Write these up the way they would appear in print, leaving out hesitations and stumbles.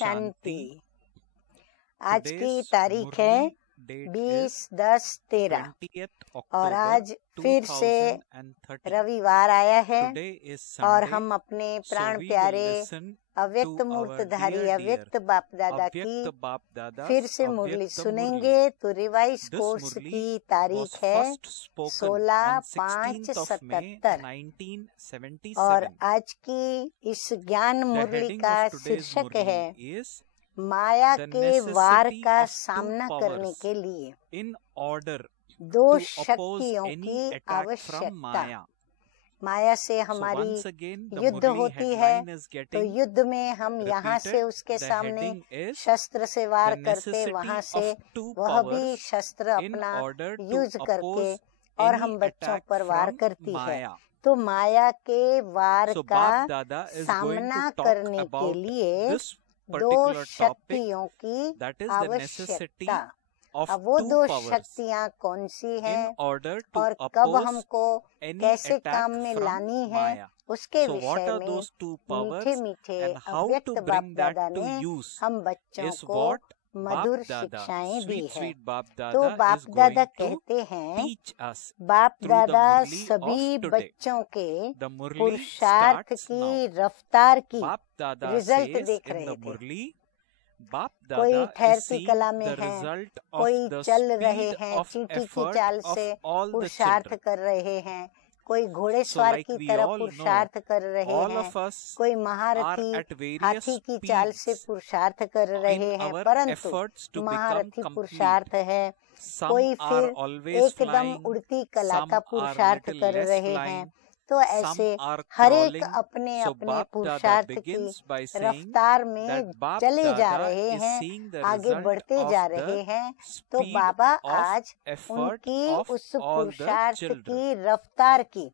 शांति। आज की तारीख है 20/10/13 और आज फिर से रविवार आया है और हम अपने प्राण प्यारे अव्यक्त मूर्तधारी अव्यक्त बाप दादा की फिर से मुरली सुनेंगे। तो रिवाइज कोर्स की तारीख है 16/5/77 और आज की इस ज्ञान मुरली का शीर्षक है माया के वार का सामना करने के लिए in order दो to शक्तियों oppose any की attack from आवश्यकता। Maya. माया से So हमारी once again the युद्ध Murli होती है, headline is तो getting युद्ध में हम यहाँ से repeated. उसके The सामने heading is शस्त्र से वार the करते, necessity वहाँ से of two वह भी powers शस्त्र in अपना order to यूज करके oppose और any हम बच्चों attack पर वार from करती है। Maya. तो माया के वार So का Bap Dada is going सामना to talk करने के about लिए this दो particular topic, शक्तियों की that is the necessity आवश्यकता। of अब वो two दो powers शक्तियाँ कौन सी in हैं order to और कब oppose हमको any कैसे attack काम में from लानी है, Maya. उसके So what विषय are में those two powers मीठे मीठे and how अव्यक्त to बाप bring that दादा to ने use हम बच्चों is को what मधुर Bap Dada, शिक्षाएं दी sweet है। sweet Bap तो Dada बाप is दादा going to कहते हैं, teach us बाप through the दादा Murli सभी of today. बच्चों के The Murli पुरुषार्थ starts की now. रफ्तार की Bap Dada रिजल्ट says देख in रहे the थे। Murli, Bap कोई Dada is ठहरती seeing कला में the है, result कोई of the चल रहे speed हैं, of चींटी की effort चाल of से all the पुरुषार्थ children. कर रहे हैं, कोई घोड़े So सवार like की we तरह all know, पुरुषार्थ कर रहे all हैं, of us कोई are महारथी at various हाथी की चाल से speeds पुरुषार्थ कर in रहे हैं, our परंतु efforts to become महारथी complete. पुरुषार्थ है। Some कोई are फिर always एकदम flying, उड़ती कला some का are पुरुषार्थ little कर less रहे हैं। flying, तो some ऐसे are हर एक crawling. अपने So अपने Bap Dada पुरुषार्थ की begins by saying रफ्तार में that Bap चले जा Dada रहे is हैं, seeing the आगे result बढ़ते जा of रहे the हैं। तो speed बाबा of आज effort उनकी of उस all the पुरुषार्थ children. की रफ्तार की Bap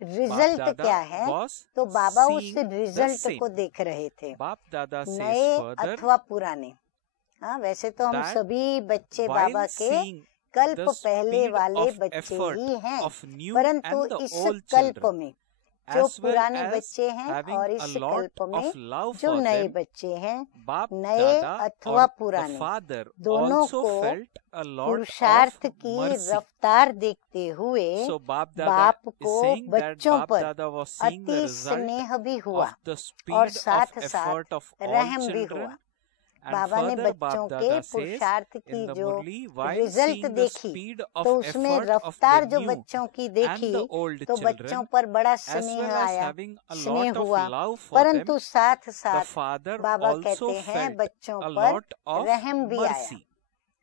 रिजल्ट Dada क्या है, was तो बाबा उस seeing the रिजल्ट same. को देख रहे थे, Bap Dada नए says further अथवा पुराने। हाँ, वैसे तो हम that सभी बच्चे while बाबा के seeing कल्प the पहले speed वाले of बच्चे effort ही हैं, of new परंतु and the इस old कल्प children, में जो as well पुराने as बच्चे हैं having और a इस lot कल्प में of love जो for नए them, बच्चे हैं, Bap नए Dada अथवा or the पुराने, father दोनों also को felt a lot पुरुषार्थ of की mercy. रफ्तार देखते हुए So Bap Dada बाप is को saying that बच्चों Bap पर Dada was seeing the अति result स्नेह भी हुआ of the और speed of साथ साथ effort of all रहम भी हुआ। children. And बाबा ने further बच्चों Bap के Dada says पुरुषार्थ की in the जो Murli, while result seeing the देखी, speed तो of उसमें effort of रफ्तार the जो new बच्चों की and देखी, the old तो बच्चों children, पर बड़ा as स्नेह well as आया, having a स्नेह lot of हुआ, love for परंतु them, साथ the साथ father बाबा also कहते हैं felt बच्चों a पर lot of रहम भी आया। mercy.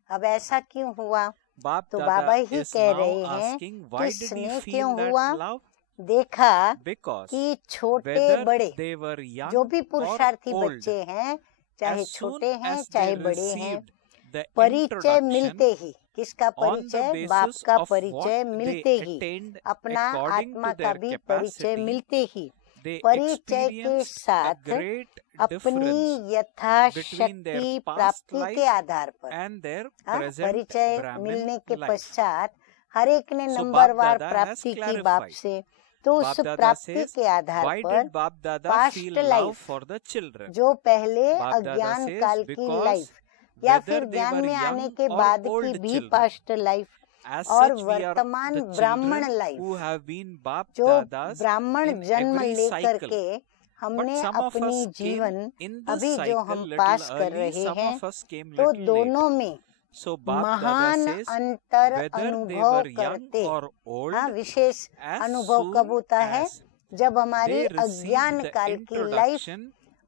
अब ऐसा क्यों हुआ, Bap तो बाबा Dada ही is कह now रहे हैं asking कि why did he स्नेह feel क्यों that हुआ। love? देखा Because कि छोटे whether बड़े they were young जो भी or पुरुषार्थी old, बच्चे हैं, चाहे as soon छोटे हैं as चाहे they बड़े हैं, received the परिचय मिलते introduction ही, किसका on the परिचय, बाप basis का of परिचय what मिलते they ही, attained अपना according आत्मा to का their भी परिचय capacity, मिलते ही, they परिचय के experienced a साथ great अपनी difference between यथाशक्ति their past प्राप्ति life के आधार पर, and their हाँ, present परिचय Brahmin मिलने के life. पश्चात हर एक ने So नंबरवार Bap Dada has प्राप्ति की बाप clarified. से, तो उस Bap Dada प्राप्ति says, के आधार why पर did Bap Dada past feel love life, for the children? जो पहले Bap Dada अज्ञान says, काल की because लाइफ या whether फिर they ज्ञान were में आने young के or बाद की old भी children, पास्ट लाइफ as और such we are वर्तमान the ब्राह्मण children life, who have been Bap जो Dadas ब्राह्मण in जन्म every लेकर cycle. के But हमने some of अपनी us came जीवन in this अभी जो cycle हम little पास कर early, रहे some हैं, of us came तो little late. दोनों में So Bap Dada महान says, अंतर whether they अनुभव were young करते, or old, हाँ, विशेष as अनुभव कब soon होता है, as जब हमारी they अज्ञान received the काल की लाइफ introduction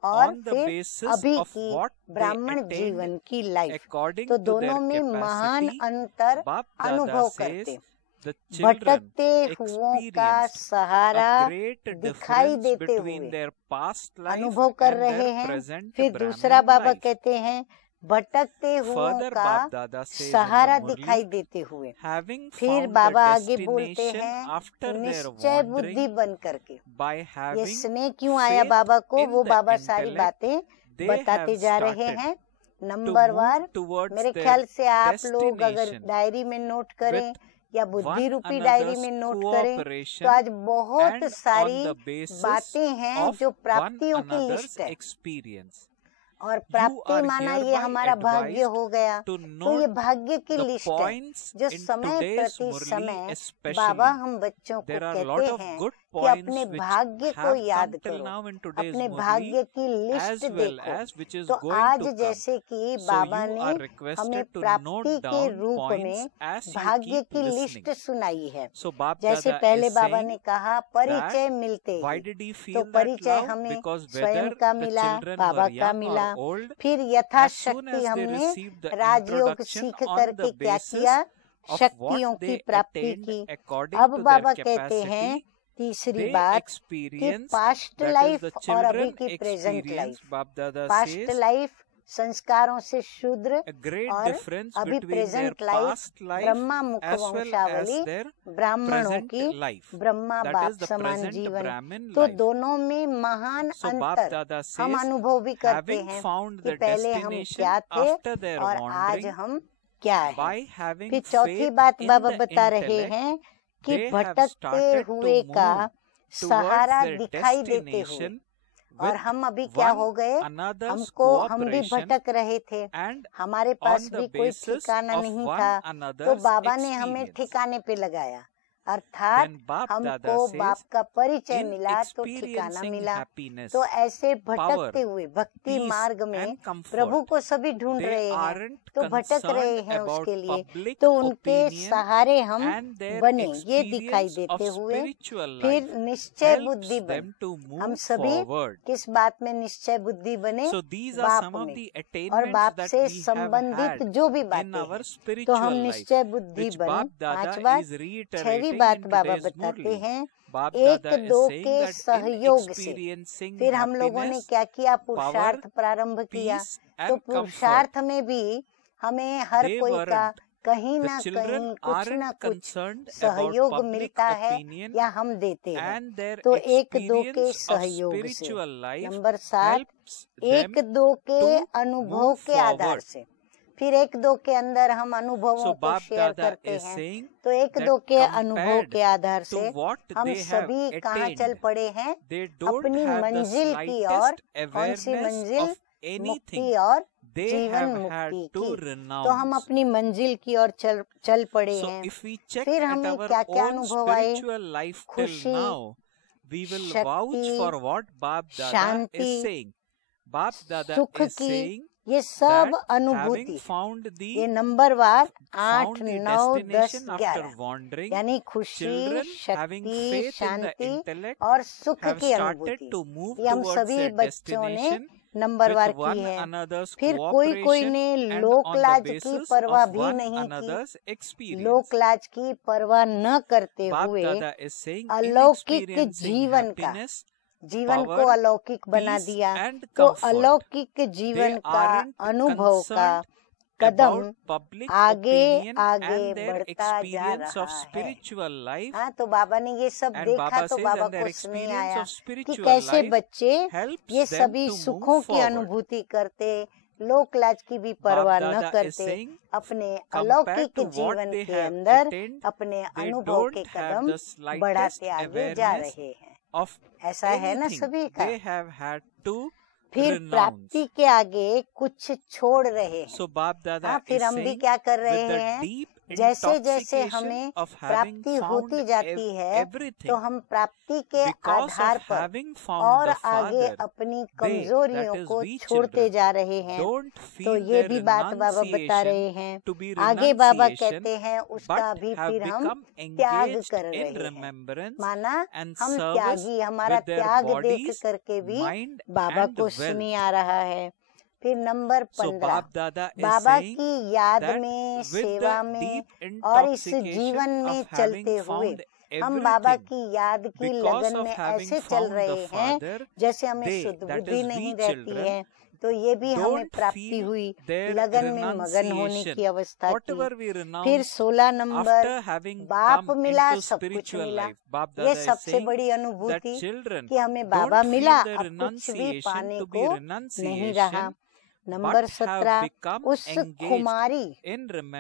और on the फिर basis अभी of की what they ब्राह्मण attained जीवन की लाइफ, according तो to दोनों their में महान capacity, अंतर Bap अनुभव Dada करते, says the children भटकते हुओं का experienced सहारा a great दिखाई difference देते between हुए their past life अनुभव कर and रहे their हैं। present फिर दूसरा Brahmin बाबा life. कहते हैं भटकते हुओं Further, का Bap Dada says in Sahara the दिखाई Murli, देते हुए, having फिर found the बाबा आगे बोलते destination हैं after their निश्चय बुद्धि wandering बन करके। by ये having स्नेह क्यों आया faith बाबा को, in वो the बाबा सारी intellect, बातें they बताते have जा रहे started हैं। to नंबरवार move towards मेरे their ख्याल से आप लोग अगर destination डायरी में नोट करें with या बुद्धि one रूपी डायरी another's में नोट करें, तो cooperation आज बहुत and on सारी the basis बातें हैं of जो one प्राप्तियों की another's लिस्ट है। experience. और प्राप्ति माना ये हमारा भाग्य हो गया। तो ये भाग्य की लिस्ट है जो समय प्रति समय बाबा हम बच्चों को कहते हैं कि अपने भाग्य को याद करो, अपने भाग्य की लिस्ट देखो। तो आज जैसे कि बाबा ने हमें प्राप्ति के रूप में भाग्य की लिस्ट सुनाई है। जैसे पहले बाबा ने कहा परिचय मिलते, तो परिचय हमें स्वयं का मिला, बाबा का मिला। फिर यथाशक्ति हमने राजयोग सीख करके क्या किया, शक्तियों की प्राप्ति की। अब बाबा कहते हैं तीसरी बात कि पास्ट लाइफ और अभी की प्रेजेंट लाइफ। पास्ट लाइफ संस्कारों से शूद्र और अभी प्रेजेंट लाइफ ब्रह्मा मुखवंशावली ब्राह्मणों की, ब्रह्मा बाप समान जीवन। तो दोनों में महान अंतर हम अनुभव भी करते हैं कि पहले हम क्या थे और आज हम क्या हैं। फिर चौथी बात बाबा बता रहे हैं कि भटकते हुए का सहारा दिखाई देते हुए, और हम अभी क्या हो गए, हम भी भटक रहे थे, हमारे पास भी कोई ठिकाना नहीं था। तो बाबा ने हमें ठिकाने पे लगाया, अर्थात हमको बाप का परिचय मिला तो ठिकाना मिला। तो ऐसे भटकते हुए भक्ति मार्ग में प्रभु को सभी ढूंढ रहे हैं, तो भटक रहे हैं उसके लिए, तो उनके सहारे हम बने ये दिखाई देते हुए। फिर निश्चय बुद्धि बन, हम सभी किस बात में निश्चय बुद्धि बने, बाप में, और बाप से संबंधित जो भी बातें, तो हम निश्चय बुद्धि बने। पांचवा छठी बात बाबा बताते हैं एक दो के सहयोग से। फिर हम लोगों ने क्या किया, पुरुषार्थ प्रारंभ किया। तो पुरुषार्थ में भी हमें हर कोई का कहीं ना कहीं कुछ ना कुछ सहयोग मिलता है या हम देते हैं। तो एक दो के सहयोग से। नंबर 7 एक दो के अनुभव के आधार से। फिर एक दो के अंदर हम अनुभवों को शेयर करते हैं। तो एक दो के अनुभव के आधार से हम सभी कहाँ चल पड़े हैं, अपनी मंजिल की ओर। कौन सी मंजिल, मुक्ति और जीवन मुक्ति की। तो हम अपनी मंजिल की ओर चल पड़े हैं। फिर हमें क्या क्या अनुभव आए, खुशी, शक्ति, शांति, सुख की, ये सब अनुभूति। ये नंबर वार 8, 9, 10, 11 यानी खुशी, शक्ति, शांति और सुख की अनुभूति, ये हम सभी बच्चों ने नंबर वार की है। फिर कोई ने लोकलाज की परवाह भी नहीं की। लोकलाज की परवाह न करते हुए अलौकिक जीवन को अलौकिक बना दिया। तो अलौकिक जीवन का अनुभव का कदम आगे बढ़ता जा रहा है। हाँ, तो बाबा ने ये सब देखा तो बाबा को नहीं आया कि कैसे बच्चे ये सभी सुखों की अनुभूति करते, लोकलाज की भी परवाह न करते, अपने अलौकिक जीवन के अंदर अपने अनुभव के कदम बढ़ाते आगे जा रहे हैं। ऐसा है ना सभी का। फिर प्राप्ति के आगे कुछ छोड़ रहे हैं। हाँ, फिर हम भी क्या कर रहे हैं, जैसे जैसे हमें प्राप्ति होती जाती है तो हम प्राप्ति के आधार पर और आगे अपनी कमजोरियों को छोड़ते जा रहे हैं। तो ये भी बात बाबा बता रहे हैं। आगे बाबा कहते हैं उसका भी फिर हम त्याग कर रहे हैं। माना हम त्यागी, हमारा त्याग देख करके भी बाबा को सुनी आ रहा है। फिर नंबर 15 बाबा की याद में, सेवा में और इस जीवन में चलते हुए हम बाबा की याद की लगन में ऐसे चल रहे हैं जैसे हमें शुद्ध बुद्धि नहीं रहती है। तो ये भी हमें प्राप्ति हुई, लगन में मगन होने की अवस्था की। फिर 16 नंबर बाप मिला, सब कुछ मिला। ये सबसे बड़ी अनुभूति कि हमें बाबा मिला, अब कुछ भी पाने को नहीं रहा। नंबर 17 उस खुमारी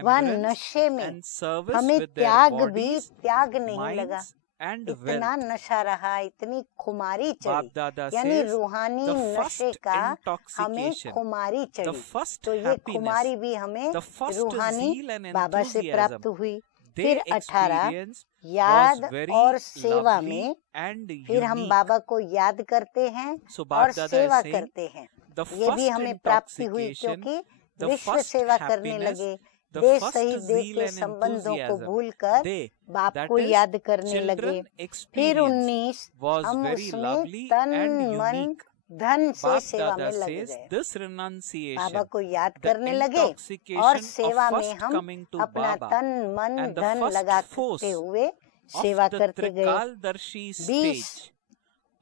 व नशे में हमें त्याग नहीं लगा। and इतना wealth. नशा रहा, इतनी खुमारी चढ़ी, Bap-Dada यानी says रूहानी the नशे first का हमें intoxication, खुमारी the चढ़ी। first तो ये happiness, खुमारी भी हमें the first रूहानी zeal and बाबा से enthusiasm प्राप्त हुई। they फिर 18 experienced was याद very और सेवा lovely में and फिर हम unique. बाबा को याद करते हैं So और Bap-Dada is सेवा saying करते हैं। the ये भी first हमें प्राप्ति हुई intoxication, क्योंकि the विश्व first सेवा करने happiness, लगे, the देश first सहित देश zeal के and संबंधों को enthusiasm भूलकर they, बाप that को is, याद करने लगे। children फिर experience 19 was हम very उसमें lovely तन and मन unique. धन से सेवा Bap-Dada में लगे says गए। this बाबा renunciation, को याद the करने लगे और intoxication सेवा of में first हम coming to अपना Baba तन मन and the धन first लगाते force हुए of सेवा the करते गए। Trikaldarshi 20 stage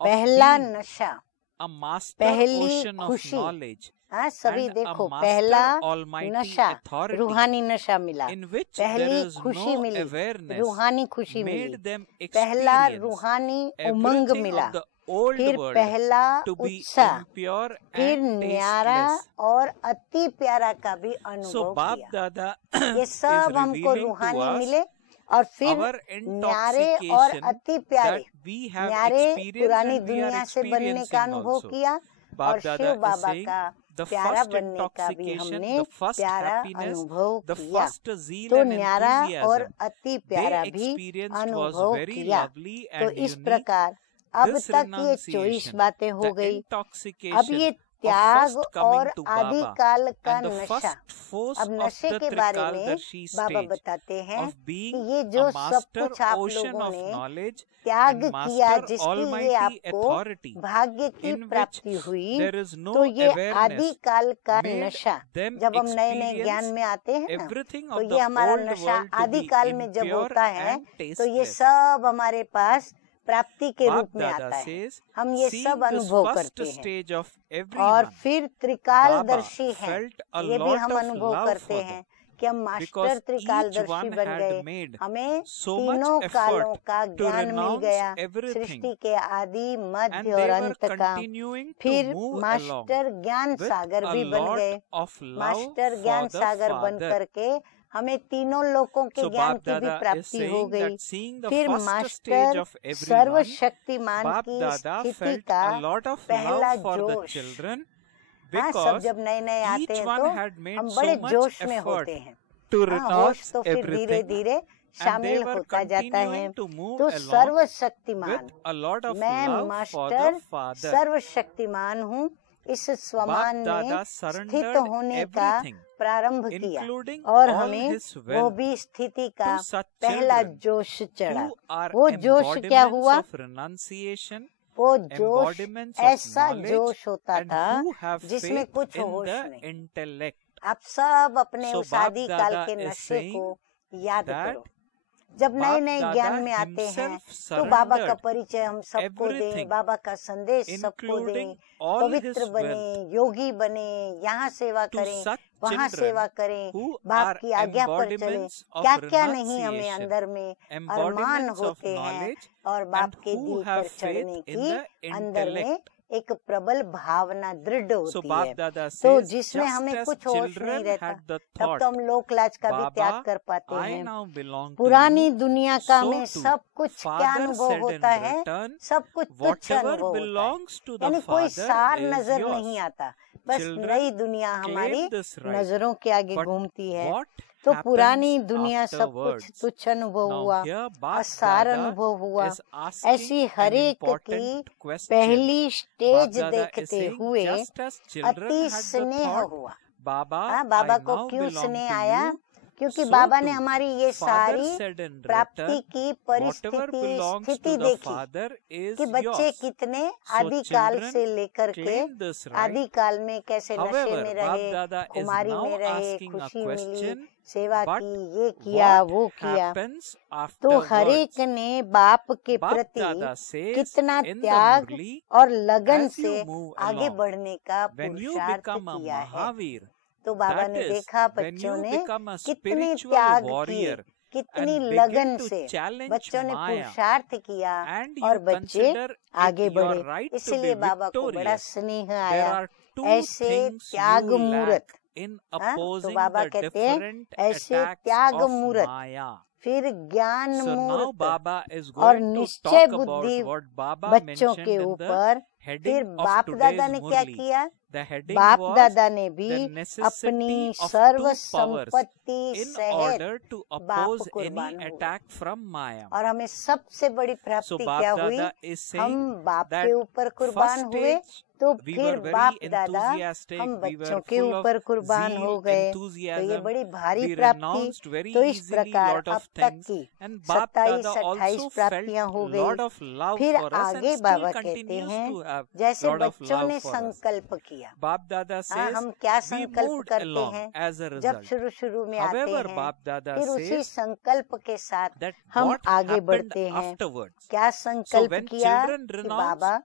of पहला being नशा, a master पहली ocean of खुशी। knowledge हाँ सभी and a देखो, master पहला almighty नशा authority रूहानी नशा मिला, in which पहली there is खुशी no मिली, awareness रूहानी खुशी मिली, made them पहला experience रूहानी उमंग everything मिला, of the old फिर world पहला to be उत्साह, impure फिर and न्यारा tasteless. और अति प्यारा का भी So अनुभव किया। Bap-Dada ये is सब हमको revealing to रूहानी us मिले और फिर our न्यारे और intoxication अति प्यारे, that we have न्यारे experienced पुरानी and we are दुनिया से बनने का experiencing अनुभव also. किया और Shiv Bap-Dada is Baba saying का the प्यारा first बनने का भी intoxication, हमने the first प्यारा happiness, अनुभव the किया। first zeal तो and न्यारा और enthusiasm अति they प्यारा भी experienced was अनुभव very किया। lovely तो and इस unique. प्रकार अब This तक ये 24 renunciation, बातें हो the गई। अब intoxication ये of त्याग first और coming to आदि Baba काल का and the नशा। first force अब of नशे the के बारे में Trikaldarshi बाबा stage बताते हैं of कि being ये जो a सब master कुछ आप ocean लोगों of ने knowledge त्याग and किया, master जिसकी ये almighty आपको authority भाग्य की in which प्राप्ति हुई, there is तो no ये आदि awareness काल का made नशा them जब हम नए नए ज्ञान experience में आते हैं ना, everything तो of ये the हमारा old नशा world to आदि be काल में जब impure होता है and तो ये tasteless. सब हमारे पास प्राप्ति के रूप में Bap-Dada आता है, says, हम ये seeing सब this अनुभव first करते हैं। stage of और everyone, फिर त्रिकालदर्शी Baba हैं, felt a ये भी lot हम of अनुभव love करते for हैं them कि हम मास्टर because each त्रिकालदर्शी one बन had गए, made हमें so much तीनों कालों effort का to ज्ञान मिल renounce गया, everything सृष्टि के आदि and मध्य they और were अंत का। continuing to फिर move along मास्टर ज्ञान with सागर a भी बन lot गए, of love मास्टर for ज्ञान the सागर बन Father. करके हमें तीनों लोकों के So ज्ञान की भी Bap-Dada is प्राप्ति हो saying गई। that seeing the फिर first stage master of everyone, सर्वशक्तिमान की Bap-Dada स्थिति felt का a lot of पहला love for the जोश। children हाँ, सब because जब नए नए आते each हैं one तो had made हम so बड़े much जोश में effort होते हैं। to हाँ, होश renounce तो फिर धीरे everything धीरे and they शामिल were होता जाता है। continuing to move तो along सर्वशक्तिमान, with a lot of मैं love for master the Father. सर्वशक्तिमान हूँ, इस स्वमान में Bap-Dada स्थित surrendered होने का everything, प्रारंभ किया including और all हमें his वो wealth, भी स्थिति का to such पहला children जोश चढ़ा। who are वो जोश क्या embodiments हुआ? of renunciation, वो जोश embodiments of ऐसा knowledge, जोश होता and था who have जिसमें faith कुछ in होश the नहीं। intellect. आप सब अपने So उस आदि काल Bap-Dada के is नशे saying को याद that करो। जब नए नए Bap-Dada ज्ञान में आते हैं himself तो बाबा का surrendered परिचय हम सबको दें, everything, बाबा का संदेश सबको दें, including all his पवित्र बने, wealth, योगी बने, यहाँ सेवा to करें, such वहाँ children सेवा करें, who बाप are की आज्ञा पर चले। embodiments of क्या क्या नहीं हमें renunciation, अंदर में अरमान embodiments of होते हैं knowledge, और बाप and के who दिल पर have faith चढ़ने in की the अंदर में intellect. एक प्रबल भावना दृढ़ So होती है। Bap-Dada तो says, जिसमें just हमें as कुछ होश नहीं children रहता, had the तब thought, तो हम लोक लाज का भी त्याग Baba, कर पाते I हैं। now belong to पुरानी you, दुनिया का so में too, सब कुछ क्या Father अनुभव said होता in है, return, सब कुछ तुच्छ whatever अनुभव होता है, belongs to the यानी कोई Father सार is नजर yours. नहीं आता, बस Children नई दुनिया हमारी claim this right, नजरों के आगे but घूमती है। what तो happens पुरानी दुनिया सब afterwards? कुछ तुच्छ अनुभव Now हुआ, here असार Bap-Dada अनुभव हुआ। is asking ऐसी an हरेक की important question. पहली स्टेज Bap-Dada is देखते saying, हुए just as children अति had the स्नेह thought, हुआ। Baba, हाँ, बाबा I को now क्यों belong स्नेह to आया? you, क्योंकि so बाबा ने too, हमारी ये Father सारी said in प्राप्ति return, की whatever परिस्थिति belongs स्थिति to the देखी Father is कि बच्चे yours. कितने So आदि काल children से लेकर के claim this right. आदि काल में कैसे नशे However, में रहे, Bap-Dada is कुमारी now में रहे, asking a खुशी मिली, question, सेवा but की, ये किया what वो किया। happens तो हर एक afterwards? ने बाप के प्रति Bap-Dada says कितना in the त्याग Murli, और लगन as you से move आगे along, बढ़ने का when you पुरुषार्थ become a किया है। Mahavir, तो बाबा that ने is, देखा when बच्चों you ने become a कितने spiritual त्याग किए, warrior कितनी and लगन begin to से challenge बच्चों ने Maya, पुरुषार्थ किया and और you बच्चे consider आगे it बढ़े। your right to इसलिए be बाबा को बड़ा victorious, स्नेह there आया। are two ऐसे things त्याग you मूरत, lack in हाँ, तो opposing बाबा the कहते हैं different ऐसे attacks त्याग of मूरत, Maya. फिर ज्ञान So now मूर्त Baba is और going to निश्चय talk about बुद्धि what Baba बच्चों mentioned के in the ऊपर। फिर heading of बाप दादा today's ने क्या Murli. किया? The heading बाप was दादा ने भी the necessity अपनी of सर्व two powers संपत्ति in सहित order to बाप oppose any कुर्बान हुए। attack from Maya. और हमें सबसे बड़ी So प्राप्ति Bap क्या हुई? Dada is हम saying बाप that के ऊपर कुर्बान first हुए, stage तो we फिर were बाप very दादा enthusiastic, हम we बच्चों were के full ऊपर of कुर्बान हो zeal, गए। तो ये enthusiasm, बड़ी भारी we प्राप्ति। renounced very तो इस easily प्रकार lot अब of तक things, की and Bap 27-28 Dada also प्राप्तियां felt हो lot गई। of love फिर for us and आगे still बाबा कहते continues हैं, to have जैसे lot of बच्चों love ने for us. संकल्प किया। Bap Dada हाँ, says हम क्या we संकल्प moved करते along हैं as a जब result. शुरू में आते However, हैं? Bap Dada फिर उसी says संकल्प के साथ that हम what आगे happened बढ़ते हैं। afterwards. क्या So संकल्प when किया children कि renounced बाबा,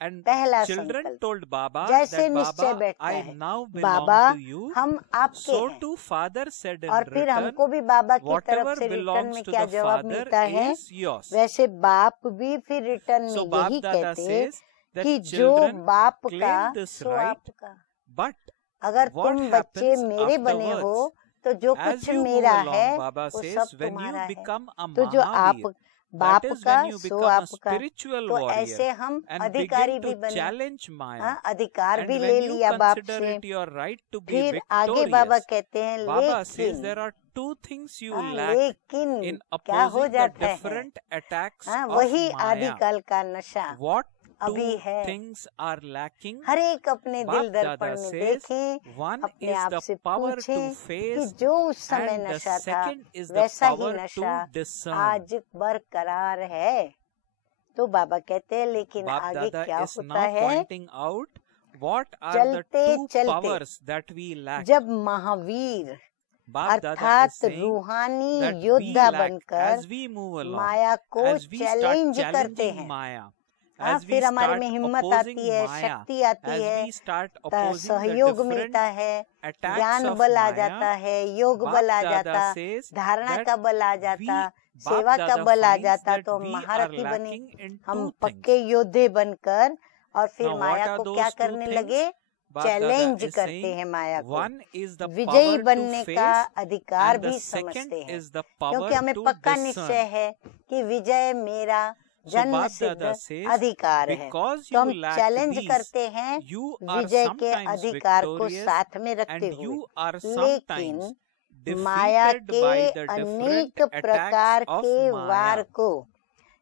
and पहला children संकल्प told Baba जैसे that निश्चय Baba, बैठता I है, now belong Baba to you, हम आपके so हैं। too Father said in और फिर return, हमको भी बाबा की तरफ whatever से रिटर्न belongs में to क्या the जवाब Father मिलता है? is yours. वैसे बाप भी फिर रिटर्न So में Bap यही Dada कहते says that कि जो children बाप claim का this सो right, आपका। but अगर what तुम बच्चे happens मेरे बने हो afterwards, तो जो as कुछ you move मेरा along, है Baba वो says, सब when you तुम्हारा है। become a तो जो आप Mahavir, बाप that is का when you so become a आपका। spiritual तो warrior ऐसे हम and अधिकारी begin भी to बने। challenge Maya. हाँ, अधिकार And भी when ले you लिया बाप consider से। it your right to be फिर आगे बाबा victorious, कहते हैं Baba says लेकिन, there are two things you हाँ, lack लेकिन in क्या हो opposing the जाता है? different attacks हाँ, of वही Maya. आदिकाल का नशा What अभी two है। things are lacking? हर एक अपने Bap दिल Dada दर्पण में says देखें, one अपने is आप the से power पूछें to कि face जो उस समय and the नशा था second is the वैसा ही power नशा to discern. आज बरकरार है। तो बाबा कहते हैं लेकिन Bap आगे Dada क्या is होता now है? pointing out what are the चलते two चलते powers that we lack. जब महावीर Bap Dada is अर्थात saying रूहानी that we योद्धा lack बनकर as we move along, माया को as we start चैलेंज करते challenging हैं। Maya, हाँ, as we फिर हमारे start में हिम्मत opposing आती है, Maya, शक्ति आती as है, we start opposing the सहयोग different मिलता है, attacks ज्ञान of बल आ Maya, जाता है, योग Bap बल आ Dada जाता, says धारणा that का बल आ जाता, Bap सेवा का Dada बल आ finds जाता, that तो हम we are महारथी बने। lacking in हम two पक्के things. योद्धे बनकर और फिर Now what माया are को those क्या two करने things? लगे? Bap Dada चैलेंज is करते saying हैं माया को। one is the विजयी power to बनने का face अधिकार and the भी second समझते हैं, is the power क्योंकि हमें to पक्का discern. निश्चय है कि विजय मेरा So जन्म Bap सिद्ध Dada says अधिकार है। because तो हम you lack चैलेंज these, करते हैं you are विजय के sometimes अधिकार को victorious साथ में रखते and हुए, you are लेकिन sometimes माया defeated के by the अनेक different प्रकार attacks of के वार Maya. को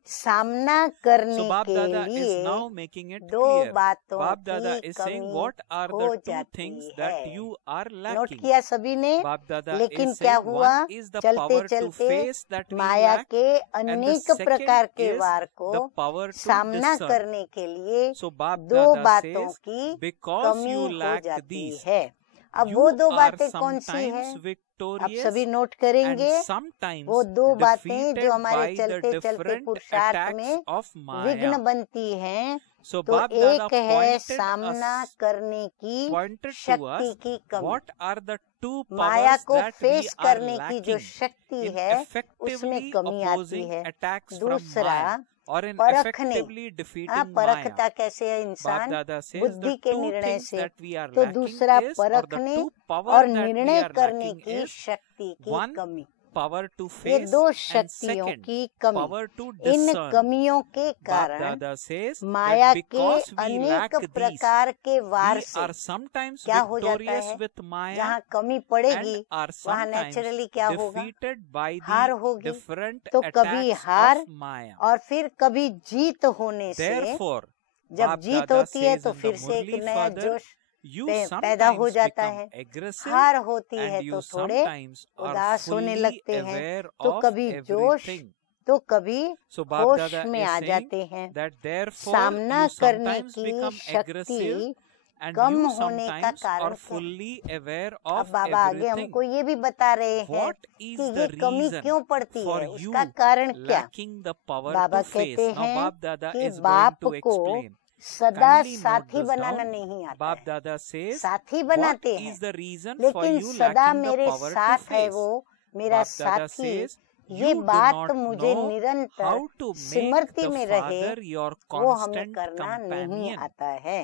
सामना करने So Bap के Dada is लिए now making it दो clear. बातों Bap Dada की is saying कमी what are हो the two जाती things that है। you are note lacking. किया सभी ने? Bap Dada लेकिन is क्या saying हुआ? one is the चलते power to चलते face that we Maya lack के and the अनेक second प्रकार के is वार the को power to सामना discern. करने के लिए So Bap दो Dada बातों says की because कमी you हो lack जाती these, है। अब you वो दो are बातें कौन सी है? sometimes आप victorious सभी नोट and करेंगे। sometimes वो दो बातें defeated जो हमारे by the चलते चलते different पुरुषार्थ attacks में of विघ्न Maya. बनती हैं। So तो Bap Dada एक है pointed सामना करने की to शक्ति us की कमी। what are the two Maya powers को that we फेस are करने की जो lacking शक्ति in है उसमें effectively कमी आती opposing है। attacks from दूसरा Maya or in परखने, effectively हाँ, defeating परखता Maya. कैसे है Bap इंसान? Dada says बुद्धि the के two निर्णय things से। that we are तो lacking दूसरा is or the परखने two और powers that we निर्णय are करने lacking की is शक्ति की one कमी। power to ये face दो and शक्तियों second की कमी, power to इन discern. कमियों के Bap कारण Dada says माया that के because we अनेक lack these, प्रकार के वार we से are sometimes क्या हो जाता victorious है? with Maya जहाँ कमी पड़ेगी and are वहाँ sometimes नेचुरली क्या होगा? defeated by हार the होगी। different तो कभी attacks हार of Maya. और फिर कभी जीत होने से, Therefore, जब Bap जीत Dada होती है says तो in the फिर से एक Murli नया further, जोश you पैदा हो sometimes जाता become है। aggressive हार होती है and तो you थोड़े sometimes are उदास होने fully लगते हैं, aware तो of कभी जोश everything. तो कभी So Bap होश Dada में is आ saying जाते हैं। that therefore सामना you करने sometimes की become aggressive शक्ति and कम you होने का sometimes कारण are क्या है? fully aware अब of बाबा आगे everything. हमको ये भी बता रहे हैं What कि is ये the कमी reason क्यों पड़ती for है, you उसका कारण क्या? lacking the power Baba to face? कहते Now हैं Bap Dada कि is going बाप to को explain. सदा Kindly note साथी this बनाना down. नहीं आता Bap है। Dada says साथी what बनाते हैं, is the reason for लेकिन you सदा lacking the मेरे power to साथ है face? वो मेरा Bap Dada साथी। says ये you do बात not मुझे know निरंतर how to make Smriti the में रहे, Father your वो हमें constant करना नहीं companion. आता है।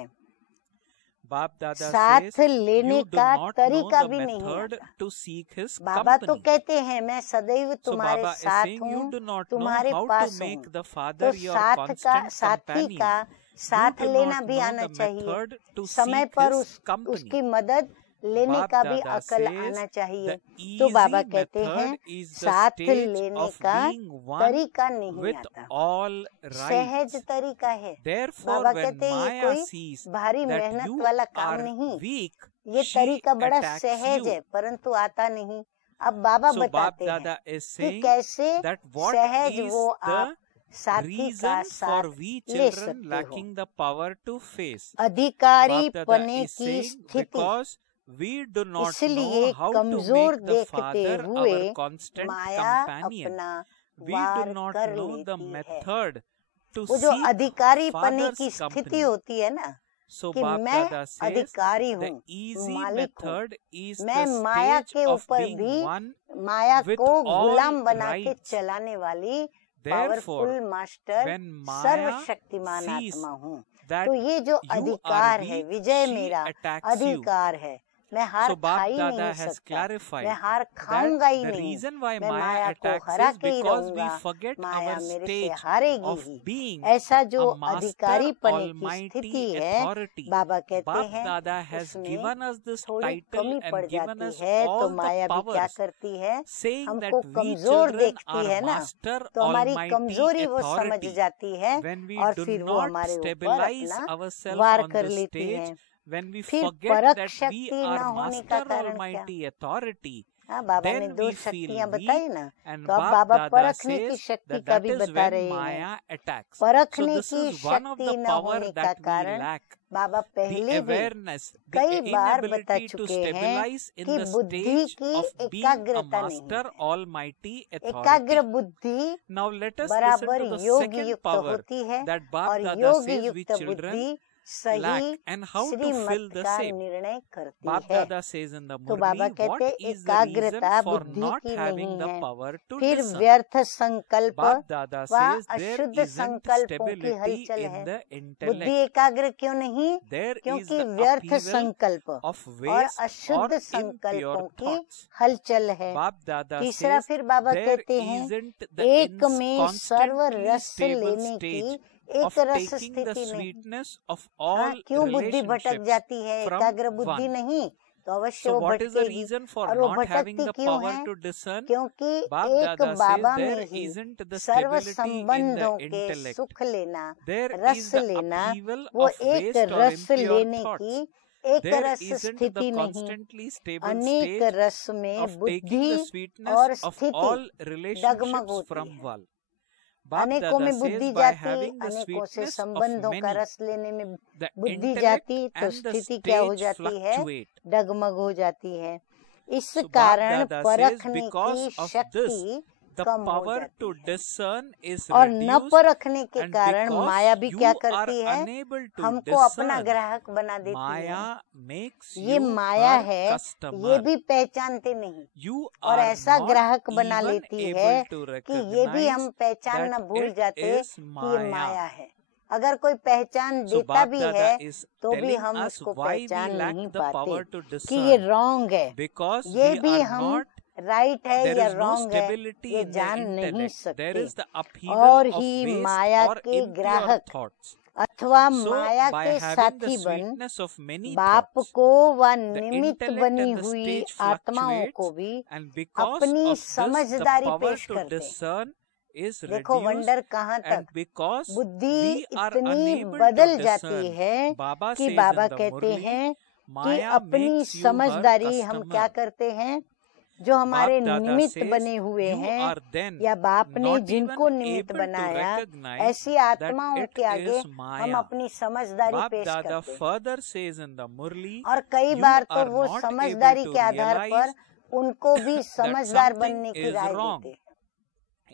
Bap Dada साथ says, लेने you do का not know तरीका the भी नहीं method आता। to seek his बाबा तो company. कहते हैं मैं सदैव So तुम्हारे Baba is साथ saying, you हूँ, do not know तुम्हारे how to पास make हूँ। the तो Father your साथ का constant साथी companion. का You साथ do लेना not भी know आना the चाहिए, method to समय seek पर his company. उसकी मदद लेने Bap का भी Dada अकल says, आना चाहिए। the तो बाबा easy कहते हैं method is the साथ stage लेने of का being one तरीका नहीं with आता, all सहज rights. तरीका है। Therefore, बाबा when कहते हैं ये Maya कोई sees भारी that मेहनत you वाला काम are नहीं, weak, ये she तरीका बड़ा attacks सहज you. है परंतु आता नहीं। अब बाबा So Bap बताते हैं Dada is कि saying कैसे that what सहज is वो आप the साथी का reason साथ for we ले children सकते हो। lacking the power to face. अधिकारी Bap Dada पने is की saying स्थिति because we do not इसलिए know how to कमजोर make the देखते Father हुए our constant माया companion. अपना We do वार not कर know the लेती है। method to वो जो seek अधिकारी पने की Father's स्थिति company. होती है ना So कि Bap मैं Dada says अधिकारी the हूँ, easy मालिक हूँ, method is मैं the माया stage के of ऊपर being भी one माया with को all गुलाम बना के rights. चलाने वाली Therefore, powerful master when Maya सर्वशक्तिमान sees आत्मा हूँ। that तो ये जो you are अधिकार है, weak, विजय she मेरा attacks you. अधिकार है, मैं हार So खा Bap ही Dada नहीं has सकता, clarified मैं हार that खाऊंगा ही the नहीं, reason why मैं Maya माया को attacks हरा is के ही because we रहूंगा, forget माया our मेरे से stage हारेगी of ही। being ऐसा जो a master अधिकारी पने की almighty स्थिति है, authority. बाबा कहते Bap हैं Dada has उसमें given us this थोड़ी title कमी पड़ and given जाती us है। तो all the माया भी क्या powers, करती है, saying हमको that we कमजोर children देखती are है ना, master तो हमारी almighty कमजोरी वो समझ authority. जाती है When we और do फिर वो not हमारे ऊपर stabilize अपना ourselves वार on कर the लेती stage, है। when we फिर forget परख that we शक्ति न are होने का master कारण क्या? almighty authority, हाँ, बाबा ने then दो we feel शक्तियाँ weak, बताई ना, and तो अब Bap बाबा Dada परखने की says शक्ति that का that भी is बता when रहे हैं। Maya attacks. परखने So this की is one of शक्ति the न power होने का that we कारण lack. बाबा The पहले भी awareness, the कई बार बता inability to चुके हैं stabilize in कि the बुद्धि stage की of being a एकाग्रता नहीं master है। almighty authority. एकाग्र बुद्धि Now let us listen बराबर to the योग second युक्त power होती है that और Bap Dada योग says we युक्त children बुद्धि lack सही and how to Shrimad fill the का same. निर्णय करती Bap है। Dada says in the तो बाबा Murli, कहते what is the reason एकाग्रता for बुद्धि not की having नहीं the है, power to फिर discern? व्यर्थ संकल्प Bap Dada व says there अशुद्ध isn't संकल्पों की stability हलचल in है। the बुद्धि intellect. एकाग्र क्यों नहीं? There is क्योंकि the व्यर्थ upheaval संकल्प of और waste or अशुद्ध impure संकल्पों की thoughts. हलचल है। Bap Dada तीसरा says फिर बाबा there कहते हैं isn't the एक में सर्व constantly रस stable लेने की stage एक of रस taking the स्थिति नहीं। sweetness of हाँ, all क्यों बुद्धि भटक relationships जाती है? from एकाग्र बुद्धि one. नहीं तो अवश्य So वो what is the भटकेगी। reason for और वो not having भटकती the क्यों power है? to discern? क्योंकि Bap एक Dada बाबा says में there he isn't the serve stability in संबंधों the के intellect. सुख लेना, There रस is the लेना, upheaval वो of एक waste or रस impure लेने thoughts. की एक There रस isn't the स्थिति नहीं, constantly stable अनेक stage रस में of taking the बुद्धि sweetness और of स्थिति all डगमग relationships होती from है। one. Bap अनेकों Dada में says बुद्धि by जाती, having the अनेकों से sweetness of संबंधों का many, रस लेने में the बुद्धि intellect जाती तो and the स्थिति क्या हो stage जाती है? fluctuate. डगमग हो जाती है। इस So Bap कारण Dada says परखने because की of this, शक्ति the कम हो power जाती to है discern is और न reduced, परखने के and कारण because माया भी you क्या are करती है? unable to हमको अपना discern, ग्राहक बना देती है। Maya makes ये you माया her है, ये customer. भी पहचानते नहीं You और are ऐसा not ग्राहक बना even लेती able है to कि ये भी हम recognize पहचानना that भूल it जाते is कि ये माया Maya. है। अगर कोई पहचान So देता Bap भी Dada है is तो भी telling हम us उसको why we पहचान lack नहीं the power पाते to कि ये discern. रॉन्ग है, Because ये we भी are हम not, राइट है there या is no रॉन्ग है stability ये in the जान नहीं intellect. There सकते। is the upheaval और of he waste Maya or के impure ग्राहक thoughts. अथवा So माया by के having the साथी बन sweetness of many बाप thoughts, को व the निमित्त intellect बनी and the हुई stage आत्माओं को fluctuates, भी and because अपनी of this, the समझदारी power पेश to करते। discern is देखो reduced, वंडर कहाँ तक and because बुद्धि we are इतनी unable बदल to जाती discern, है Baba कि says बाबा in the कहते Murli, हैं कि Maya अपनी makes you her समझदारी हम क्या customer. करते हैं? जो हमारे Bap Dada निमित्त says बने हुए you हैं are then या बाप ने not जिनको even निमित्त able to बनाया, recognize ऐसी that आत्माओं it के आगे is हम Maya. अपनी समझदारी Bap पेश Dada करते हैं further says in the Murli, और कई you बार तो are वो not समझदारी able के to आधार पर realize उनको भी that समझदार something बनने की is राय wrong. देते हैं।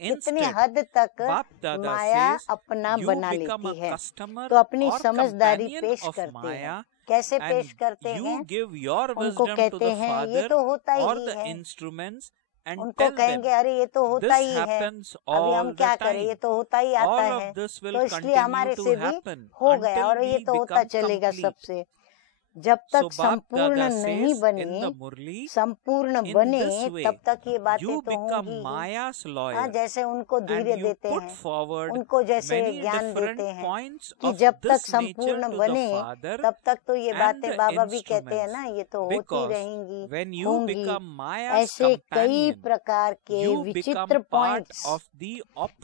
कितनी Instead, हद तक Bap Dada माया says अपना you बना become लेती a है customer तो अपनी or समझदारी companion पेश of करते हैं। Maya, कैसे पेश and करते you हैं? give your उनको wisdom to कहते the हैं ये Father तो होता or ही the है, instruments and उनको tell them कहेंगे अरे ये तो होता this ही है, happens अभी हम all क्या the करें, ये time. तो होता ही आता All है, of this will तो इसलिए continue हमारे to से भी happen हो गया until और ये we तो होता become चलेगा complete. सबसे। जब तक So Bap संपूर्ण Dada नहीं says in बने, the Murli, संपूर्ण in बने, this way, तब तक ये बातें you तो become होंगी ही। Maya's हाँ, lawyer जैसे उनको and धैर्य you देते put हैं, forward उनको जैसे many ज्ञान different देते हैं points कि of जब तक this nature संपूर्ण to the बने, Father तब तक तो ये and बातें the बाबा भी कहते हैं instruments. ना, ये तो होती Because रहेंगी, when you होंगी। become Maya's ऐसे कई companion, प्रकार के you विचित्र become part points of the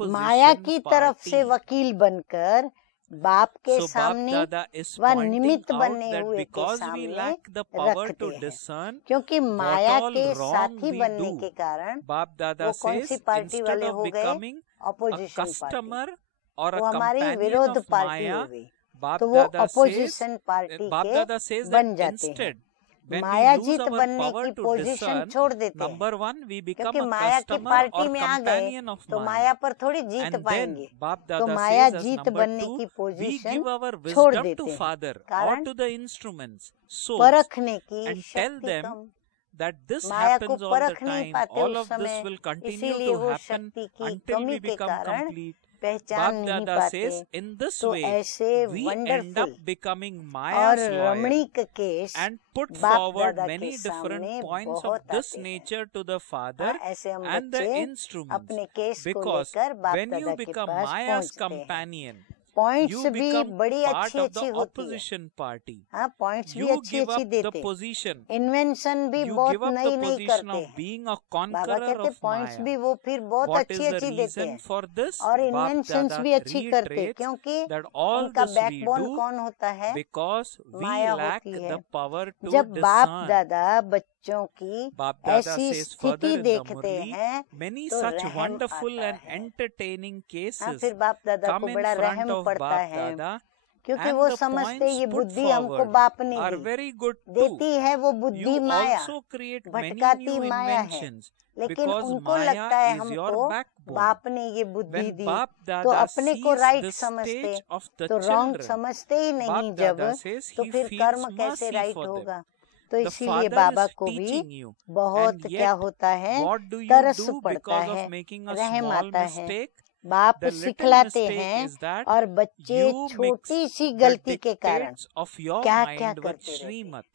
Maya opposition की तरफ से party. वकील बनकर बाप के So Bap सामने Dada is व pointing निमित्त out बनने that हुए के because we सामने lack the power रखते to हैं, discern क्योंकि what माया all के wrong साथी we बनने do, के कारण Bap Dada वो कौन सी says पार्टी instead वाले of हो गए? becoming a opposition party. customer or वो a हमारी companion विरोध of पार्टी हो Maya, गई, Bap तो वो Dada says opposition party Bap के Dada says बन that जाते हैं। instead when we Maya lose Jeet our बनने power की to पोजीशन discern, छोड़ देते हैं, number one we become क्योंकि a माया की customer पार्टी or में आ गए companion of तो Maya. माया पर थोड़ी जीत And then पाएंगे, Bap तो Dada माया says as जीत number बनने two, की we पोजीशन give our छोड़ wisdom देते to हैं। Father or कारण to the instruments, souls, परखने की and tell शक्ति them कम, that this माया को happens all the परख नहीं time, पाते all उस of this समय, will continue इसीलिए to वो happen शक्ति की until कमी we के become कारण complete. पहचान Bap नहीं Dada पाते। says in this तो way ऐसे we end wonderful up becoming और Maya's lawyer रमणीक केस and put बाप forward दादा many के different सामने points of बहुत this आते हैं। nature to the Father हाँ, ऐसे हम and the बच्चे instruments. अपने केस को Because लेकर बाप when you दादा के become पास Maya's पहुंचते हैं। companion, पॉइंट्स you भी become बड़ी part अच्छी of अच्छी the होती है, opposition party. हाँ, पॉइंट्स भी You अच्छी give अच्छी up the देते, position. इन्वेंशन भी You बहुत give up the नई नई position करते of हैं। being a बाबा conqueror कहते of पॉइंट्स Maya. भी वो फिर बहुत What अच्छी is the अच्छी देते reason हैं for this? और Bap इन्वेंशंस Dada भी अच्छी करते, reiterates क्योंकि that all उनका this we बैकबोन do कौन होता है? because we माया lack होती है। the power to जब बाप discern. दादा बच्चों की Bap Dada ऐसी says further स्थिति in the देखते Murli, हैं many तो such रहम wonderful आता and है। entertaining हाँ, cases फिर बाप दादा come को in बड़ा front रहम of पड़ता Bap है, Dada, क्योंकि and वो the समझते points ये put बुद्धि हमको forward बाप ने are the, very good too. देती है वो बुद्धि You Maya, also create many भटकाती new माया है, inventions लेकिन because उनको Maya लगता है is हमको your backbone. बाप ने ये बुद्धि When दी, Bap तो Dada अपने को sees राइट the समझते, stage of the तो रॉन्ग children, समझते ही नहीं Bap जब, Dada says तो he फिर feels कर्म कैसे mercy राइट for them. होगा? तो The इसीलिए Father बाबा is को भी teaching you, बहुत and क्या yet होता है, what do you तरस do पड़ता because है, of making a रहम small आता है। mistake? बाप The little सिखलाते mistake हैं is that और बच्चे you mix छोटी सी the गलती के कारण dictates of your क्या क्या mind with करते रहते हैं। Srimad.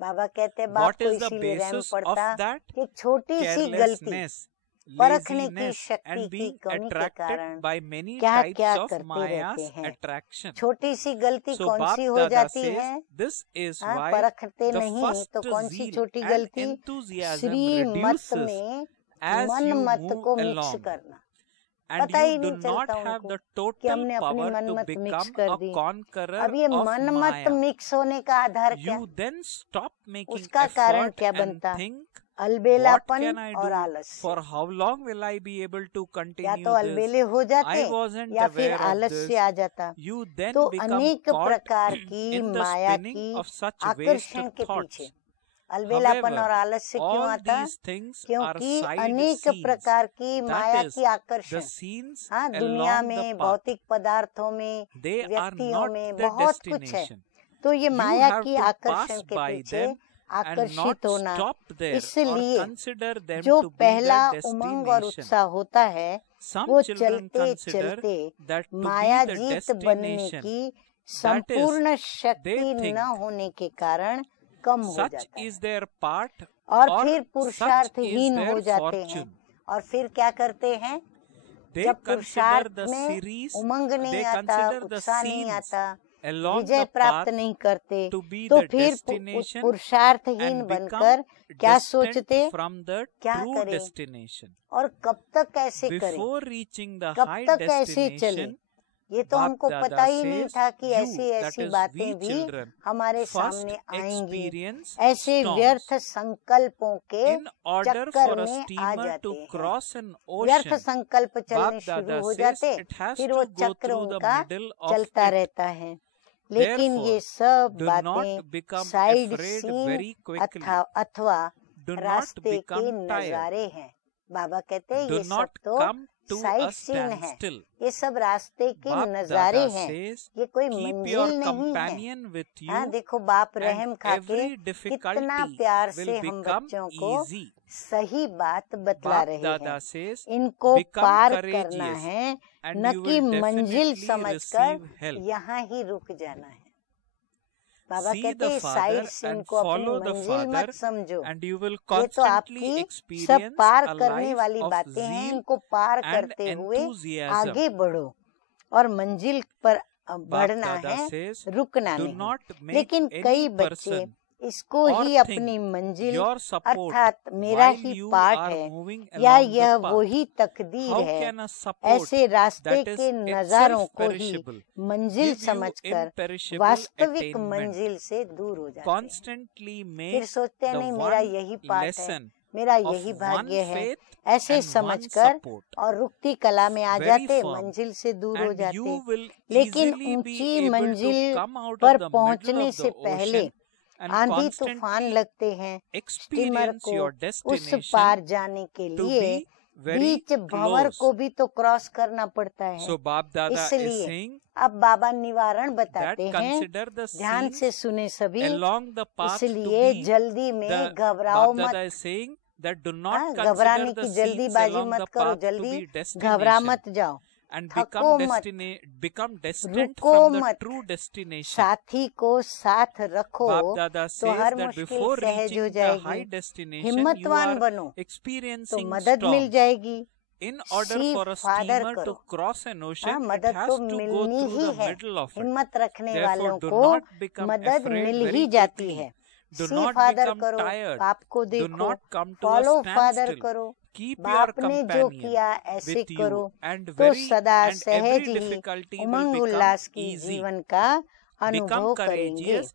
बाबा कहते हैं बाप What को is the इसीलिए रहम basis of पड़ता that? कि छोटी सी गलती Carelessness, परखने की laziness, शक्ति and की being कमी के attracted कारण by many क्या types क्या of करते Maya's रहते हैं। attraction. छोटी सी गलती So कौन Bap सी हो Dada जाती says है? this is हाँ, why परखते the नहीं first तो कौन सी zeal छोटी and गलती? enthusiasm श्रीमत reduces में as मन you मत move को मिक्स along, करना, and पता ही you do नहीं not चलता have उनको the कि total हमने अपनी power मन to मत मिक्स become कर a दी। conqueror अब ये of मन मत Maya. मिक्स होने का आधार क्या? You then stop making उसका कारण effort क्या and बनता? think, what अलबेलापन can I और do? आलस्य। For how long will I be able to या continue तो this? अलबेले हो जाते I wasn't या फिर aware of आलस्य this. आ जाता। You then तो become अनेक caught प्रकार की in the माया spinning की of such waste आकर्षण के thoughts. पीछे अलबेलापन However, और आलस्य क्यों all आता? these things are क्योंकि side अनेक scenes. प्रकार की That माया is, की the आकर्षण, scenes हाँ, दुनिया along the में path. भौतिक पदार्थों में They are व्यक्तियों not में the बहुत कुछ है। destination. तो ये You माया have की to आकर्षण pass के by पीछे them and not आकर्षित होना, stop there or इसलिए consider them जो to be पहला the उमंग और destination. उत्साह होता है Some वो children चलते consider चलते that to Maya be the जीत बनने destination, की that is, संपूर्ण शक्ति they think न होने के कारण कम हो such जाता is है their part और or फिर such is पुरुषार्थहीन their हो जाते हैं। fortune. और फिर क्या करते हैं? They जब consider पुरुषार्थ the में series, उमंग नहीं they आता, consider the उत्साह नहीं scenes आता, along विजय the प्राप्त path नहीं करते, to be तो the फिर destination पुरुषार्थहीन and बनकर become क्या distant सोचते? from the क्या true करें destination. और कब तक ऐसे करें, Before reaching the कब high तक ऐसे चले? destination, ये तो Bap हमको Dada पता ही नहीं says, था कि you, ऐसी that ऐसी is बातें we भी children, हमारे first सामने आएंगी, experience ऐसे storms. व्यर्थ संकल्पों के In order चक्कर for a में आ steamer जाते to हैं। cross an व्यर्थ ocean, संकल्प चलने Bap शुरू Dada हो says जाते, it has फिर to वो go चक्र through the उनका middle of चलता it. रहता है। लेकिन Therefore, ये सब do not बातें become साइड afraid सीन very quickly. अथवा Do not रास्ते के become tired. नजारे हैं। बाबा कहते हैं Do ये सब not तो come to साइड a सीन है, standstill. ये सब रास्ते के Bap नजारे Dada हैं, says, ये कोई keep मंजिल your नहीं है। companion with हाँ, you देखो बाप and रहम खा के every कितना difficulty प्यार will से हम become बच्चों को easy. सही बात बतला Bap रहे Dada हैं। says, इनको become पार करना courageous है, and न you कि will मंजिल definitely समझकर receive help. यहाँ ही रुक जाना है। बाबा See कहते the हैं Father साइड and सीन को अपनी follow the मंजिल Father, मत समझो, and you will ये तो constantly आपकी सब experience पार a करने life वाली of बातें हैं, zeal इनको पार and करते हुए enthusiasm. आगे बढ़ो और मंजिल पर Bap बढ़ना Dada है, says, रुकना do नहीं। not make लेकिन कई any बच्चे person इसको or ही thing अपनी मंजिल your support अर्थात मेरा while he you part are है moving या along यह the path. वही तकदीर How है, can a support ऐसे रास्ते that is के itself नजारों को ही perishable मंजिल give you समझकर imperishable वास्तविक attainment? मंजिल से दूर हो जाते हैं। Constantly फिर make सोचते हैं the नहीं मेरा one यही पार्ट है, lesson मेरा of यही one भाग्य है, faith ऐसे and one समझकर support और रुकती कला में आ very जाते, firm, मंजिल से दूर हो and you जाते। will लेकिन easily be ऊंची able to मंजिल come out पर of the middle पहुंचने of से the पहले ocean and आंधी तूफान constantly लगते हैं। स्टीमर experience को your उस destination पार जाने के to लिए be very beach Bhanwar close. को भी तो क्रॉस करना पड़ता है। So Bap Dada is इसलिए saying अब बाबा निवारण that बताते हैं, consider the ध्यान scenes से सुने सभी, along the path to इसलिए be जल्दी में the घबराओ Bap मत। Dada is saying that do हाँ, not घबराने consider the की scenes जल्दीबाजी along मत the करो, path to जल्दी be घबरा destination मत जाओ, and थको मत, become distant रुको from the मत, true destination. साथी को साथ रखो Bap Dada तो says हर that मुश्किल before सहज हो reaching the high जाएगी। destination, you हिम्मतवान are बनो तो experiencing मदद मिल storms. जाएगी। In order सी for a फादर steamer to करो, cross an हाँ, ocean, it मदद has तो to go मिलनी through ही the है। middle of it. हिम्मत रखने Therefore, वालों do को not become मदद afraid मिल very ही जाती quickly. है। Do सी not फादर become करो, tired. बाप को Do देखो, not come to a follow father standstill. करो, Keep your बाप ने जो companion किया ऐसे with करो, you, and तो सदा every सहज ही difficulty will उमंग become उल्लास की easy. जीवन का Become अनुभव करेंगे। courageous,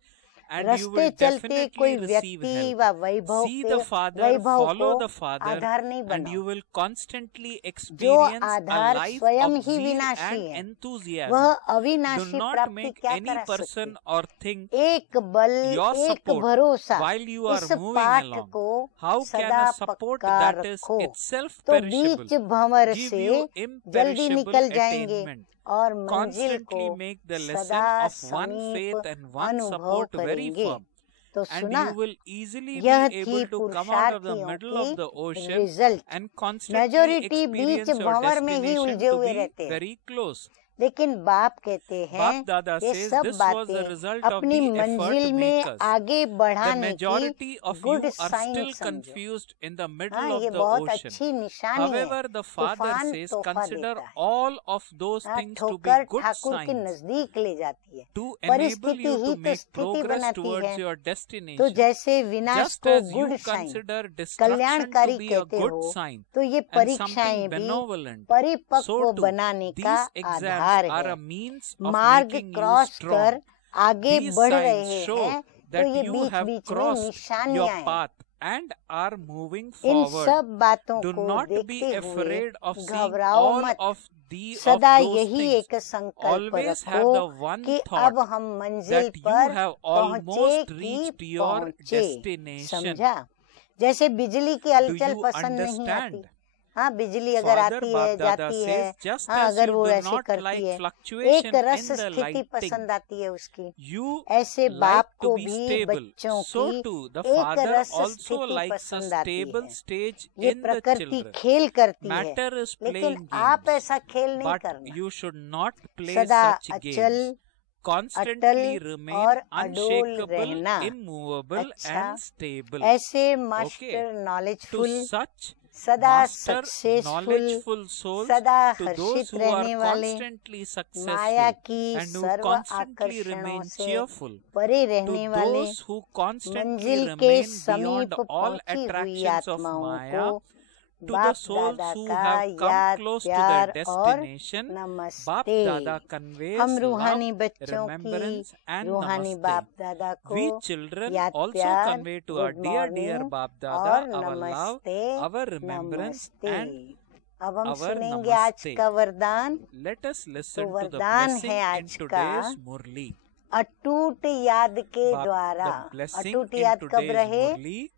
and you रास्ते will चलते definitely कोई receive व्यक्ति help. व वैभव See के the Father, वैभव follow को the Father, आधार नहीं and you बनाओ। will constantly जो experience a आधार life स्वयं of ही zeal विनाशी and है, enthusiasm. वह Do अविनाशी not प्राप्ति make क्या any करा सकती? person or thing एक बल, your एक support भरोसा, while you are इस moving पाठ along. को How can सदा a support पक्का that is रखो, itself तो perishable बीच भंवर give से you जल्दी imperishable निकल जाएंगे attainment? और मंजिल को Constantly make the lesson सदा of one समीप faith and one अनुभव support very करेंगे। firm, तो and सुना, you will easily यह be थी able to come out of the पुरुषार्थियों middle of the की ocean result. and constantly majority beach experience your भंवर में ही destination उलझे to हुए be रहते हैं, very close. लेकिन बाप कहते हैं Bap Dada ये says सब this was the बातें result of अपनी the effort मंजिल में makers. आगे The बढ़ाने की majority of good you are sign still समझो। confused in the middle हाँ, of ये the बहुत ocean. अच्छी निशानी है। However, the Father तूफान says तोहफा consider देता है। all of those हाँ, things to be ठोकर good ठाकुर के signs नजदीक ले जाती है। to enable परिस्थिति you ही to तो make स्थिति progress बनाती towards है। your तो destination. जैसे विनाश Just को as you good sign, consider destruction to कल्याणकारी be a कहते good हो, sign तो ये and परीक्षाएं something भी benevolent, परिपक्व so too बनाने का these exams आधार are है। a means of मार्ग making you क्रॉस strong. कर आगे These बढ़ signs रहे show हैं, तो that ये you बीच have बीच में crossed your निशानियां हैं। path and are moving in forward. सब बातों Do को not be देखते हुए afraid of seeing घबराओ all मत। of सदा those यही things. एक संकल्प Always have रखो the one कि thought अब हम मंजिल that you पर have पहुँचे almost कि reached your पहुँचे। destination. समझा? जैसे बिजली की Do हलचल you पसंद नहीं आती। understand? हाँ, बिजली अगर Father आती है, Bap Dada जाती है, says, just हाँ, as अगर you वो do ऐसे not करती like है, एक fluctuation रस in the स्थिति lighting, पसंद आती है उसकी, you ऐसे like बाप to को be भी stable. बच्चों So की too, the एक Father रस also स्थिति likes a पसंद आती stable है। stage ये in the प्रकृति children. खेल करती है, Matter is लेकिन playing आप games, ऐसा खेल नहीं but करना। you should not play सदा such अचल, games. Constantly अटल remain और अडोल unshakable, रहना। immovable, अच्छा, and stable. ऐसे Okay. Master To knowledgeful, such सदा master सक्सेसफुल, knowledgeable souls, सदा to those Harshit who are रहने वाले, constantly माया successful की and who serve constantly आकर्षणों remain से cheerful, परे to रहने वाले, those who constantly मंजिल के remain समीप beyond all पहुंची हुई attractions of आत्माओं Maya, को to the बाप souls दादा who का have come याद close to प्यार their और destination, Bap नमस्ते। Dada conveys हम love, रूहानी बच्चों की, remembrance and रूहानी namaste. बाप दादा को We children याद also प्यार, convey to our good dear morning Bap Dada और our love, नमस्ते, our remembrance नमस्ते। and अब हम our सुनेंगे आज namaste. का वरदान। Let us listen तो to the वरदान blessing है in आज का, today's Murli. अटूट याद के Bap, द्वारा। the blessing अटूट in याद कब today's रहे? Murli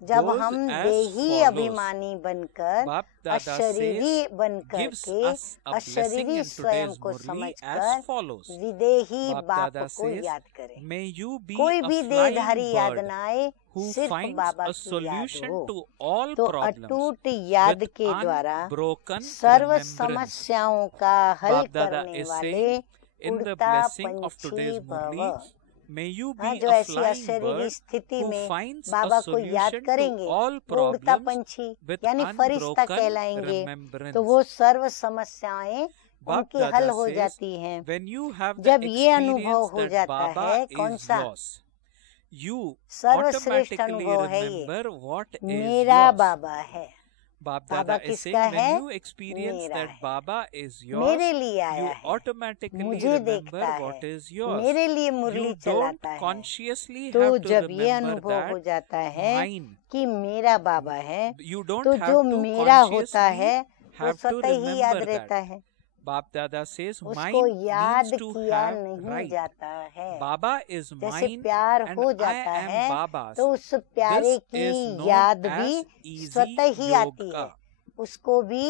जब goes हम as देही follows. अभिमानी बनकर Bap Dada अशरीरी says, बनकर gives के us a blessing अशरीरी in स्वयं today's को Murli समझकर as follows. विदेही Bap बाप Dada को says, याद करें। may you be कोई a भी flying देहधारी याद bird न आए, who सिर्फ finds बाबा a की याद solution हो। to all तो problems अटूट याद with के द्वारा unbroken सर्व remembrance. समस्याओं का हल Bap Dada करने is वाले saying in the उड़ता blessing of पंछी today's भव। Murli, May you be हाँ, जो a ऐसी flying अशरीरी bird स्थिति who में finds a बाबा को याद solution करेंगे, to all वो उड़ता problems पंछी with यानी फरिश्ता unbroken कहलाएंगे। remembrance. तो वो सर्व समस्याएं बाप उनकी हल दादा हो says, जाती हैं। when you have the जब ये अनुभव experience हो that जाता Baba है, कौन is सा? yours, you सर्वश्रेष्ठ automatically अनुभव है ये, remember what is मेरा yours. बाबा है। Bap Baba Dada is saying किसका when है? you experience मेरा that है, Baba is yours, मेरे लिए you आया है, automatically मुझे remember देखता है, what is yours. मेरे लिए मुरली You don't चलाता है। consciously तो have to जब ये remember अनुभव हो that जाता है mine. कि मेरा बाबा है, You don't तो have जो to मेरा होता consciously है वो have to स्वतः ही याद remember रहता that. है, Bap Dada says उसको mine याद means to किया have नहीं right. जाता है। Baba is जैसे mine प्यार and हो I जाता am है Baba's. तो उस प्यारे This की is known याद as भी easy स्वतः ही आती है। yoga. उसको भी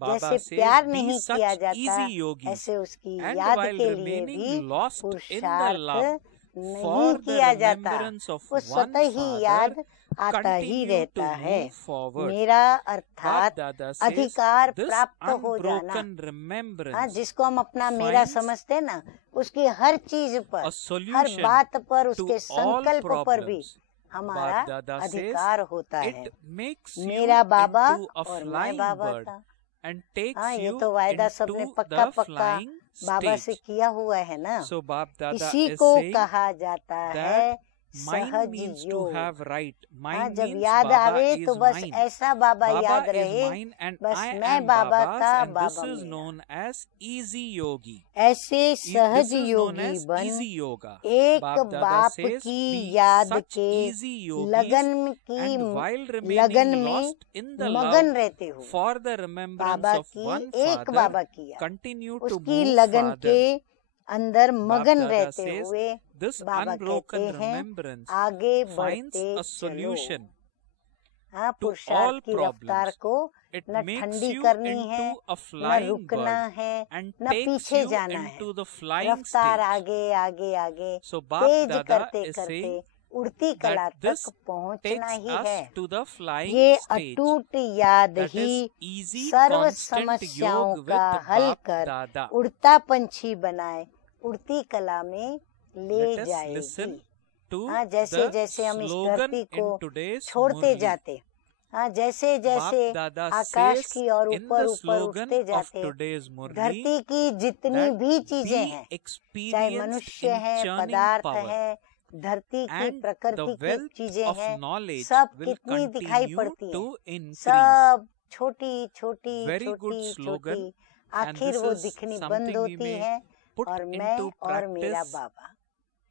Baba जैसे says, प्यार be नहीं such किया जाता, easy yogis, ऐसे उसकी and याद while के लिए remaining भी lost in the पुरुषार्थ love, नहीं for the किया जाता, remembrance of वो one स्वतः ही याद Father, आता ही continue रहता to है। move forward. मेरा Bap अर्थात Dada says, अधिकार this प्राप्त हो जाना, unbroken हाँ, remembrance जिसको हम अपना मेरा finds समझते ना, उसकी हर चीज पर, a हर solution बात पर, to उसके all संकल्प पर भी problems. हमारा Bap Dada अधिकार says, होता है। it makes you मेरा बाबा into a और मैं flying बाबा bird का। and takes हाँ, ये you तो वायदा सबने into पक्का the पक्का flying बाबा से stage. किया हुआ है ना। So Bap Dada इसी is को saying कहा जाता है that mine सहज means to योग। have right. हाँ, Mine जब means याद Baba आवे is तो बस mine. ऐसा बाबा Baba याद is रहे, mine and बस I मैं am बाबा Baba's, का, and this बाबा is मेरा। known as easy yogi. ऐसे This सहज is known योगी as बन easy yoga. एक Bap Dada बाप says, की be याद such के easy yogis लगन की and while लगन remaining में lost in the मगन love रहते हुए for the remembrance Baba of की, one एक Father, बाबा की याद, continue to उसकी move लगन farther. के अंदर Bap मगन Dada रहते says, हुए this बाबा कहते unbroken हैं remembrance आगे finds बढ़ते a चलो। solution हाँ, to पुरुषार्थ all की रफ्तार problems. को It न makes ठंडी you करनी है, into a न flying रुकना bird है, and न takes पीछे you जाना है। into the flying रफ्तार stage. आगे आगे आगे So Bap तेज Dada करते is करते saying उड़ती कला that this तक पहुंचना takes ही us है। to the flying ये stage. अटूट याद That he is easy, serve constant समस्याओं योग का with हल Bap कर Dada. उड़ता पंछी बनाए, उड़ती कला में ले Let us जाएगी। listen to हाँ, जैसे the जैसे हम इस slogan धरती in को today's छोड़ते Murli. जाते, हाँ, जैसे जैसे Bap Dada आकाश says की और in ऊपर the ऊपर slogan उठते of जाते, today's Murli धरती की जितनी that भी चीजें be हैं, चाहे experienced मनुष्य in है, churning पदार्थ power है, धरती की and the प्रकृति की wealth चीजें of हैं, knowledge सब will कितनी दिखाई continue पड़ती to हैं, increase. सब छोटी छोटी Very good छोटी slogan, छोटी, and आखिर this वो is दिखनी something बंद we होती may है, put और मैं into और मेरा practice बाबा,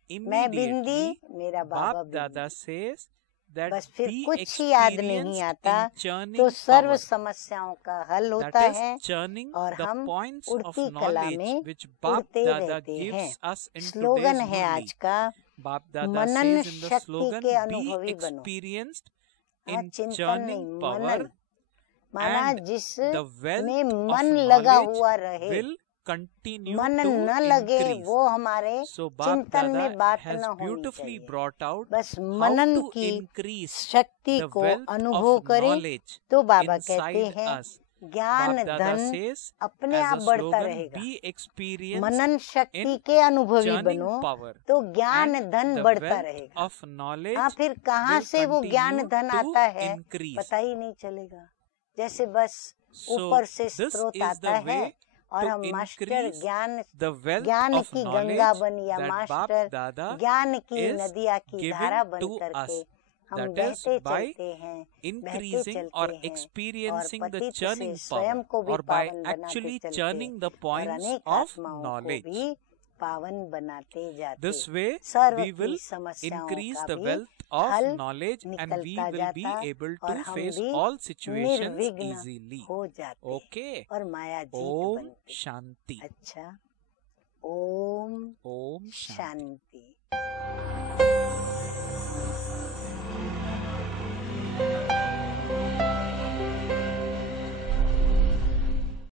मैं बिंदी, immediately. मेरा बाबा Bap Dada bindi. says that बस फिर be कुछ ही याद नहीं experienced आता in churning तो सर्व power. समस्याओं का हल That होता is है churning और the हम points of उड़ती कला knowledge में which Bap उड़ते Dada रहते हैं। gives us in slogan today's है Murli. आज का, Bap Dada Manan says in the शक्ति slogan, के be अनुभवी बनो। experienced हाँ, in चिंतन नहीं, churning power मनन, माना and जिस the wealth में of मन लगा knowledge हुआ रहे, will continue मन to न लगे increase. वो हमारे So Bap चिंतन में Dada बात has न होनी beautifully चाहिए, brought out बस how मनन to की increase शक्ति the को wealth अनुभव of करें knowledge तो बाबा कहते inside हैं us. ज्ञान Bap Dada धन says अपने as आप a बढ़ता slogan, रहेगा। be experienced मनन शक्ति in के अनुभवी churning बनो power तो ज्ञान and धन the बढ़ता wealth रहेगा। of knowledge हाँ, फिर कहाँ will से वो ज्ञान continue धन to आता है increase. पता ही नहीं चलेगा, जैसे बस So ऊपर से this स्रोत is आता the है way और to हम मास्टर increase ज्ञान the wealth ज्ञान of की knowledge गंगा बन या that Bap मास्टर Dada ज्ञान की is नदिया की giving धारा बन to करके us. हम That is बहते by चलते हैं, बहते increasing चलते or हैं और experiencing the पतित से churning स्वयं power को भी or by पावन बनाते actually चलते churning the और points अनेक of आत्माओं को knowledge. भी पावन बनाते जाते। This way serve we will की समस्याओं increase का the भी wealth of हल knowledge and we निकलता will be जाता able और to हम face भी all situations निर्विघ्न easily. हो जाते Okay. और माया जीत Om बनती। Shanti. अच्छा, ओम Om Shanti. शांति।